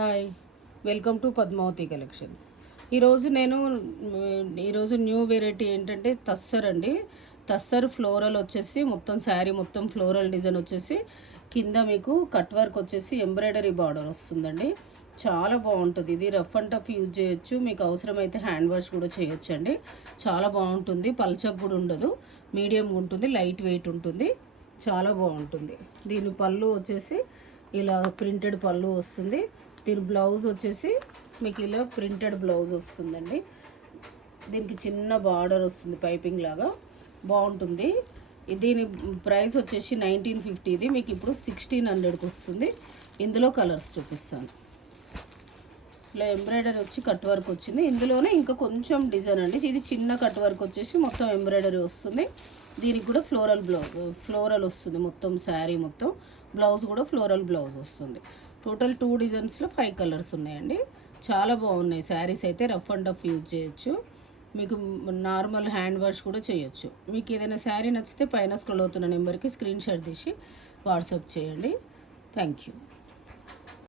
Hi, welcome to Padmavati collections. ఈరోజు new variety ఏంటంటే తస్సర్ అండి. తస్సర్ ఫ్లోరల్ వచ్చేసి మొత్తం శారీ మొత్తం ఫ్లోరల్ డిజైన్ వచ్చేసి కింద మీకు కట్ వర్క్ వచ్చేసి ఎంబ్రాయిడరీ బార్డర్ వస్తుందండి. చాలా బాగుంటుంది. ఇది రఫ్ అండ్ టఫ్ యూజ్ చేయొచ్చు, మీకు అవసరమైతే హ్యాండ్ వాష్ కూడా చేయొచ్చు అండి. చాలా బాగుంటుంది, పల్చగా కూడా ఉండదు, మీడియంగా ఉంటుంది, లైట్ వెయిట్ ఉంటుంది, చాలా బాగుంటుంది. దీని పళ్ళు వచ్చేసి ఇలా ప్రింటెడ్ పళ్ళు వస్తుంది. దీని బ్లౌజ్ వచ్చేసి మీకు ఇలా ప్రింటెడ్ బ్లౌజ్ వస్తుందండి. దీనికి చిన్న బార్డర్ వస్తుంది పైపింగ్ లాగా, బాగుంటుంది. దీని ప్రైస్ వచ్చేసి 1950. ఇది మీకు ఇప్పుడు 1600కి వస్తుంది. ఇందులో కలర్స్ చూపిస్తాను. ఇలా ఎంబ్రాయిడరీ వచ్చి కట్ వర్క్ వచ్చింది. ఇందులోనే ఇంకా కొంచెం డిజైన్ అండి. ఇది చిన్న కట్ వర్క్ వచ్చేసి మొత్తం ఎంబ్రాయిడరీ వస్తుంది. దీనికి కూడా ఫ్లోరల్ వస్తుంది. మొత్తం శారీ మొత్తం బ్లౌజ్ కూడా ఫ్లోరల్ బ్లౌజ్ వస్తుంది. టోటల్ 2 డిజైన్స్లో 5 కలర్స్ ఉన్నాయండి. చాలా బాగున్నాయి శారీస్. అయితే రఫ్ అండ్ టఫ్ యూజ్ చేయొచ్చు, మీకు నార్మల్ హ్యాండ్ వాష్ కూడా చేయొచ్చు. మీకు ఏదైనా శారీ నచ్చితే పైన స్క్రోల్ అవుతున్న నెంబర్కి స్క్రీన్ షాట్ తీసి వాట్సాప్ చేయండి. Thank you.